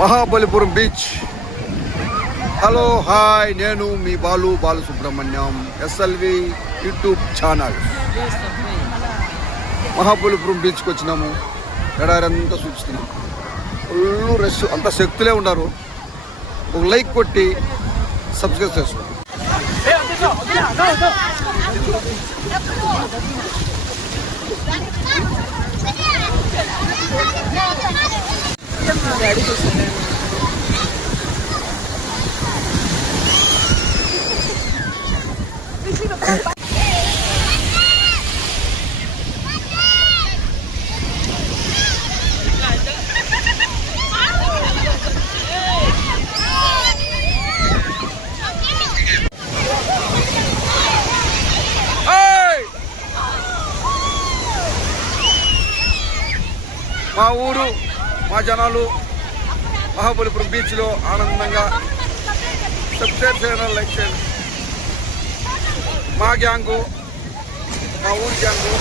Mahabalipuram beach. Hello hi, నేను మీ Balasubrahmanyam, SLV YouTube channel. Mahabalipuram బీచ్కి వచ్చినాము. ఎడారంతా చూపిస్తున్నాం. ఫుల్ రష్, అంత శక్తులే ఉన్నారు. ఒక లైక్ కొట్టి సబ్స్క్రైబ్ చేసుకోండి. మా ఊరు, మా జనాలు మహాబలిపురం బీచ్లో ఆనందంగా సబ్స్క్రైబ్ చేయండి, లైక్ చేయండి. మా గ్యాంగు, మా ఊరి గ్యాంగు